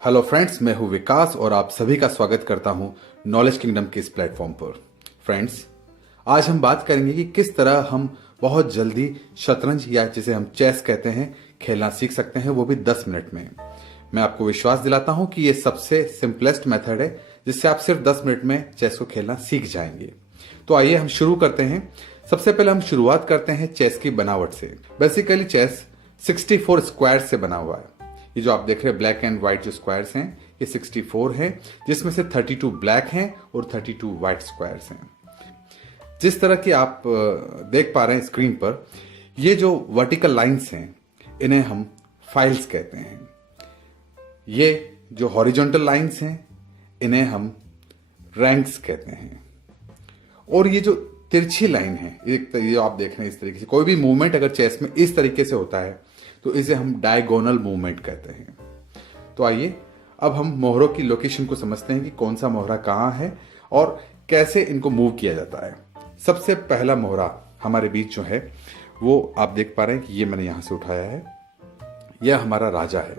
Hello friends, मैं हूं विकास और आप सभी का स्वागत करता हूं नॉलेज किंगडम के इस प्लेटफॉर्म पर। फ्रेंड्स, आज हम बात करेंगे कि किस तरह हम बहुत जल्दी शतरंज या जिसे हम चेस कहते हैं खेलना सीख सकते हैं, वो भी 10 मिनट में। मैं आपको विश्वास दिलाता हूं कि ये सबसे सिंपलेस्ट मेथड है जिससे आप सिर्फ 10 मिनट में चेस को खेलना सीख जाएंगे। तो आइए हम शुरू करते हैं। सबसे पहले हम शुरुआत करते हैं चेस की बनावट से। बेसिकली चेस 64 स्क्वायर से बना हुआ है। ये जो आप देख रहे हैं ब्लैक एंड व्हाइट जो स्क्वायर्स हैं, ये 64 हैं, जिसमें से 32 ब्लैक हैं और 32 व्हाइट स्क्वायर्स हैं। जिस तरह की आप देख पा रहे हैं स्क्रीन पर, ये जो वर्टिकल लाइंस हैं इन्हें हम फाइल्स कहते हैं। ये जो हॉरिजॉन्टल लाइंस हैं इन्हें हम रैंक्स कहते हैं। और ये जो तिरछी लाइन है, ये आप देख रहे हैं इस तरीके से, कोई भी मूवमेंट अगर चेस में इस तरीके से होता है तो इसे हम डायगोनल मूवमेंट कहते हैं। तो आइए अब हम मोहरों की लोकेशन को समझते हैं कि कौन सा मोहरा कहाँ है और कैसे इनको मूव किया जाता है। सबसे पहला मोहरा हमारे बीच जो है वो आप देख पा रहे हैं कि ये मैंने यहां से उठाया है। यह हमारा राजा है।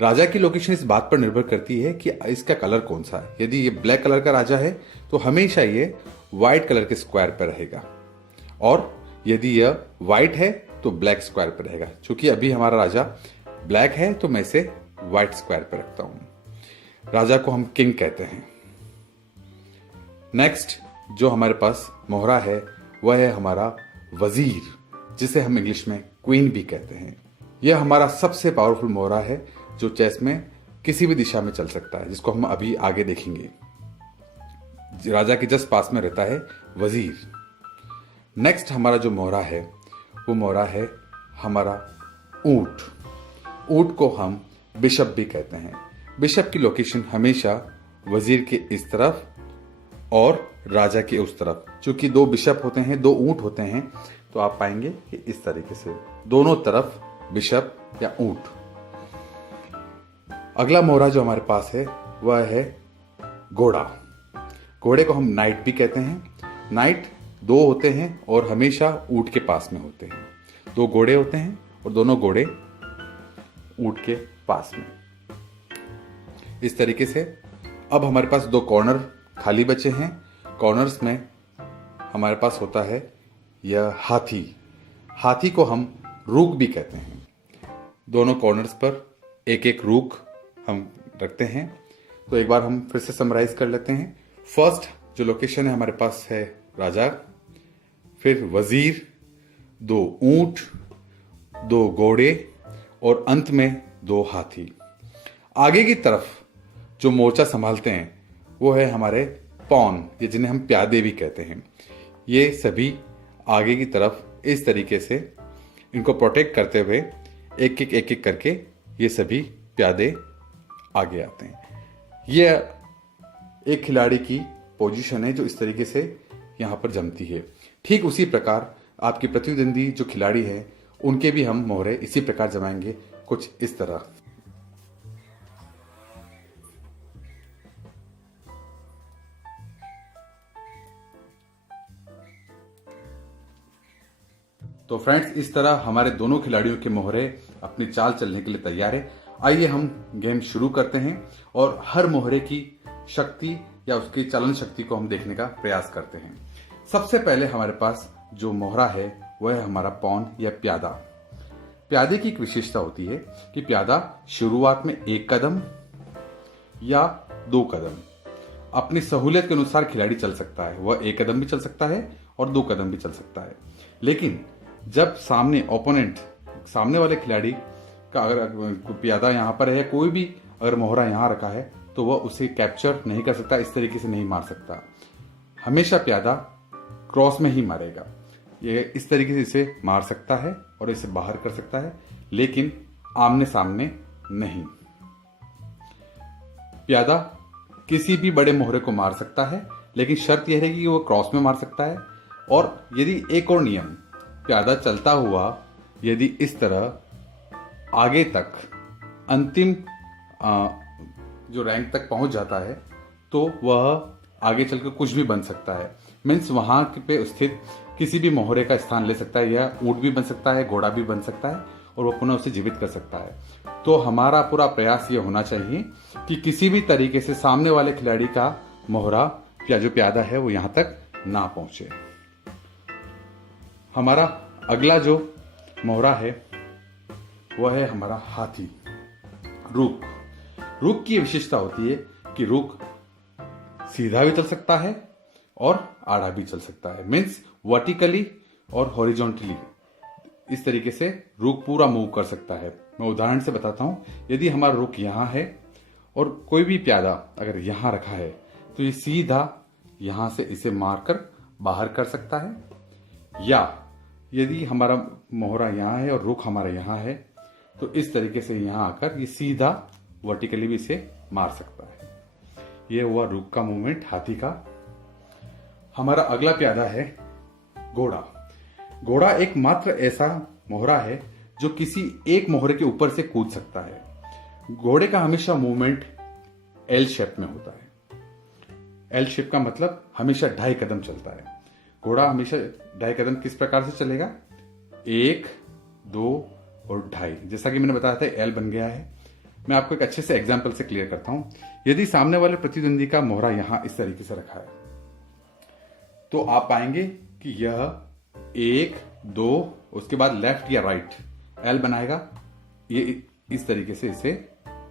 राजा की लोकेशन इस बात पर निर्भर करती है कि इसका कलर कौन सा है। यदि ये ब्लैक कलर का राजा है तो हमेशा ये व्हाइट कलर के स्क्वायर पर रहेगा, और यदि यह व्हाइट है तो ब्लैक स्क्वायर पर रहेगा। क्योंकि अभी हमारा राजा ब्लैक है तो मैं इसे व्हाइट स्क्वायर पर रखता हूं। राजा को हम किंग कहते हैं। नेक्स्ट जो हमारे पास मोहरा है वह है हमारा वजीर, जिसे हम इंग्लिश में क्वीन भी कहते हैं। यह हमारा सबसे पावरफुल मोहरा है जो चेस में किसी भी दिशा में चल सकता है, जिसको हम अभी आगे देखेंगे। राजा के जस्ट पास में रहता है वजीर। नेक्स्ट हमारा जो मोहरा है वो मोहरा है हमारा ऊंट। ऊंट को हम बिशप भी कहते हैं। बिशप की लोकेशन हमेशा वजीर के इस तरफ और राजा के उस तरफ। चूंकि दो बिशप होते हैं, दो ऊंट होते हैं, तो आप पाएंगे कि इस तरीके से दोनों तरफ बिशप या ऊंट। अगला मोहरा जो हमारे पास है वह है घोड़ा। घोड़े को हम नाइट भी कहते हैं। नाइट दो होते हैं और हमेशा ऊंट के पास में होते हैं। दो घोड़े होते हैं और दोनों घोड़े ऊंट के पास में। इस तरीके से अब हमारे पास दो कॉर्नर खाली बचे हैं। कॉर्नर्स में हमारे पास होता है यह हाथी। हाथी को हम रूक भी कहते हैं। दोनों कॉर्नर्स पर एक एक रूक हम रखते हैं। तो एक बार हम फिर से समराइज कर लेते हैं। फर्स्ट जो लोकेशन है हमारे पास है राजा, फिर वजीर, दो ऊंट, दो घोड़े और अंत में दो हाथी। आगे की तरफ जो मोर्चा संभालते हैं वो है हमारे पॉन, ये जिन्हें हम प्यादे भी कहते हैं। ये सभी आगे की तरफ इस तरीके से इनको प्रोटेक्ट करते हुए एक एक करके ये सभी प्यादे आगे आते हैं। ये एक खिलाड़ी की पोजीशन है जो इस तरीके से यहां पर जमती है। ठीक उसी प्रकार आपके प्रतिद्वंदी जो खिलाड़ी है उनके भी हम मोहरे इसी प्रकार जमाएंगे, कुछ इस तरह। तो फ्रेंड्स, इस तरह हमारे दोनों खिलाड़ियों के मोहरे अपनी चाल चलने के लिए तैयार है। आइए हम गेम शुरू करते हैं और हर मोहरे की शक्ति या उसकी चलन शक्ति को हम देखने का प्रयास करते हैं। सबसे पहले हमारे पास जो मोहरा है वह है हमारा पॉन या प्यादा। प्यादे की एक विशेषता होती है कि प्यादा शुरुआत में एक कदम या दो कदम अपनी सहूलियत के अनुसार खिलाड़ी चल सकता है। वह एक कदम भी चल सकता है और दो कदम भी चल सकता है। लेकिन जब सामने वाले खिलाड़ी का अगर प्यादा यहां पर है, कोई भी अगर मोहरा यहां रखा है, तो वह उसे कैप्चर नहीं कर सकता, इस तरीके से नहीं मार सकता। हमेशा प्यादा क्रॉस में ही मारेगा। ये इस तरीके से इसे मार सकता है और इसे बाहर कर सकता है, लेकिन आमने सामने नहीं। प्यादा किसी भी बड़े मोहरे को मार सकता है, लेकिन शर्त यह रहेगी कि वो क्रॉस में मार सकता है। और यदि एक और नियम, प्यादा चलता हुआ यदि इस तरह आगे तक अंतिम जो रैंक तक पहुंच जाता है तो वह आगे चलकर कुछ भी बन सकता है। मीन्स वहां पे स्थित किसी भी मोहरे का स्थान ले सकता है। यह ऊंट भी बन सकता है, घोड़ा भी बन सकता है, और वो पुनः उसे जीवित कर सकता है। तो हमारा पूरा प्रयास ये होना चाहिए कि किसी भी तरीके से सामने वाले खिलाड़ी का मोहरा या जो प्यादा है वो यहां तक ना पहुंचे। हमारा अगला जो मोहरा है वह है हमारा हाथी, रुक। रुक की विशेषता होती है कि रुक सीधा भी चल सकता है और आड़ा भी चल सकता है, मीन्स वर्टिकली और हॉरिजॉन्टली। इस तरीके से रुक पूरा मूव कर सकता है। मैं उदाहरण से बताता हूं, यदि हमारा रुक यहां है और कोई भी प्यादा अगर यहां रखा है तो ये सीधा यहां से इसे मारकर बाहर कर सकता है, या यदि हमारा मोहरा यहां है और रुक हमारा यहां है तो इस तरीके से यहां आकर ये सीधा वर्टिकली भी इसे मार सकता है। ये हुआ रुक का मूवमेंट हाथी का। हमारा अगला प्यादा है घोड़ा। घोड़ा एकमात्र ऐसा मोहरा है जो किसी एक मोहरे के ऊपर से कूद सकता है। घोड़े का हमेशा मूवमेंट एल शेप में होता है। एल शेप का मतलब हमेशा 2.5 कदम चलता है। घोड़ा हमेशा 2.5 कदम किस प्रकार से चलेगा? 1, 2 और 2.5। जैसा कि मैंने बताया था एल बन गया है। मैं आपको एक अच्छे से एग्जाम्पल से क्लियर करता हूं। यदि सामने वाले प्रतिद्वंदी का मोहरा यहां इस तरीके से रखा है तो आप पाएंगे कि यह 1, 2 उसके बाद लेफ्ट या राइट एल बनाएगा। ये इस तरीके से इसे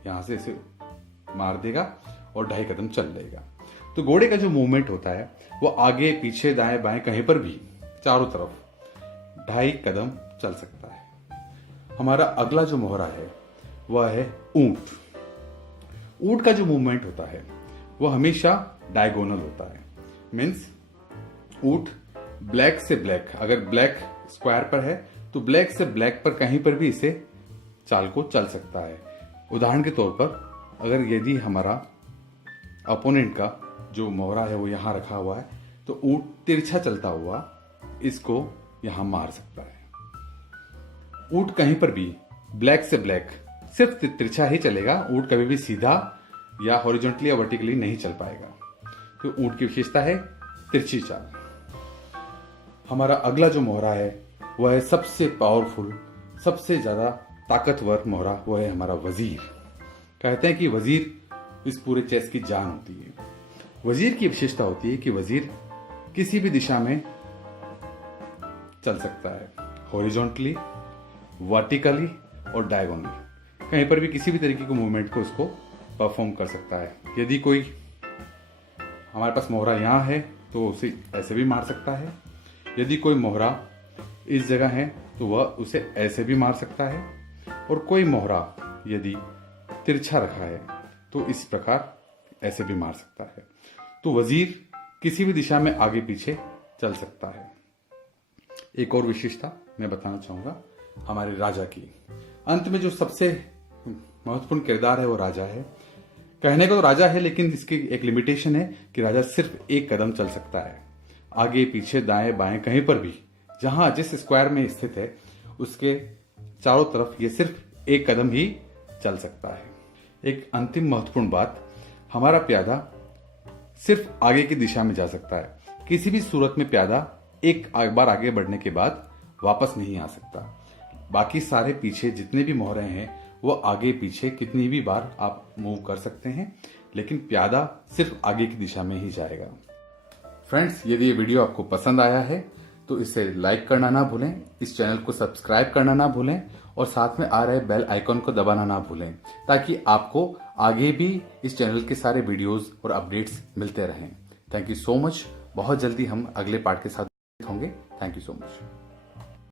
यहां से इसे मार देगा और 2.5 कदम चल लेगा। तो घोड़े का जो मूवमेंट होता है वो आगे पीछे दाएं बाएं कहीं पर भी चारों तरफ 2.5 कदम चल सकता है। हमारा अगला जो मोहरा है वह है ऊंट। ऊंट का जो मूवमेंट होता है वह हमेशा डायगोनल होता है, मीन्स ऊंट ब्लैक से ब्लैक, अगर ब्लैक स्क्वायर पर है तो ब्लैक से ब्लैक पर कहीं पर भी इसे चाल को चल सकता है। उदाहरण के तौर पर अगर यदि हमारा अपोनेंट का जो मोहरा है वो यहां रखा हुआ है तो ऊंट तिरछा चलता हुआ इसको यहां मार सकता है। ऊंट कहीं पर भी ब्लैक से ब्लैक सिर्फ तिरछा ही चलेगा, ऊंट कभी भी सीधा या हॉरिजॉन्टली या वर्टिकली नहीं चल पाएगा। तो ऊंट की विशेषता है तिरछी चाल। हमारा अगला जो मोहरा है वह है सबसे पावरफुल, सबसे ज्यादा ताकतवर मोहरा, वह है हमारा वजीर। कहते हैं कि वजीर इस पूरे चेस की जान होती है। वजीर की विशेषता होती है कि वजीर किसी भी दिशा में चल सकता है, हॉरिजॉन्टली, वर्टिकली और डायगोनली। कहीं पर भी किसी भी तरीके के मूवमेंट को उसको परफॉर्म कर सकता है। यदि कोई हमारे पास मोहरा यहां है तो उसे ऐसे भी मार सकता है, यदि कोई मोहरा इस जगह है तो वह उसे ऐसे भी मार सकता है, और कोई मोहरा यदि तिरछा रखा है तो इस प्रकार ऐसे भी मार सकता है। तो वजीर किसी भी दिशा में आगे पीछे चल सकता है। एक और विशेषता मैं बताना चाहूंगा हमारे राजा की। अंत में जो सबसे महत्वपूर्ण किरदार है वो राजा है। कहने को तो राजा है लेकिन इसकी एक लिमिटेशन है कि राजा सिर्फ 1 कदम चल सकता है, आगे पीछे दाएं बाएं कहीं पर भी, जहां जिस स्क्वायर में स्थित है उसके चारों तरफ ये सिर्फ 1 कदम ही चल सकता है। एक अंतिम महत्वपूर्ण बात, हमारा प्यादा सिर्फ आगे की दिशा में जा सकता है। किसी भी सूरत में प्यादा एक बार आगे बढ़ने के बाद वापस नहीं आ सकता। बाकी सारे पीछे जितने भी मोहरे हैं वो आगे पीछे कितनी भी बार आप मूव कर सकते हैं, लेकिन प्यादा सिर्फ आगे की दिशा में ही जाएगा। फ्रेंड्स, यदि ये वीडियो आपको पसंद आया है तो इसे लाइक करना ना भूलें, इस चैनल को सब्सक्राइब करना ना भूलें और साथ में आ रहे बेल आइकॉन को दबाना ना भूलें, ताकि आपको आगे भी इस चैनल के सारे वीडियोस और अपडेट्स मिलते रहें। Thank you so much. बहुत जल्दी हम अगले पार्ट के साथ होंगे। Thank you so much.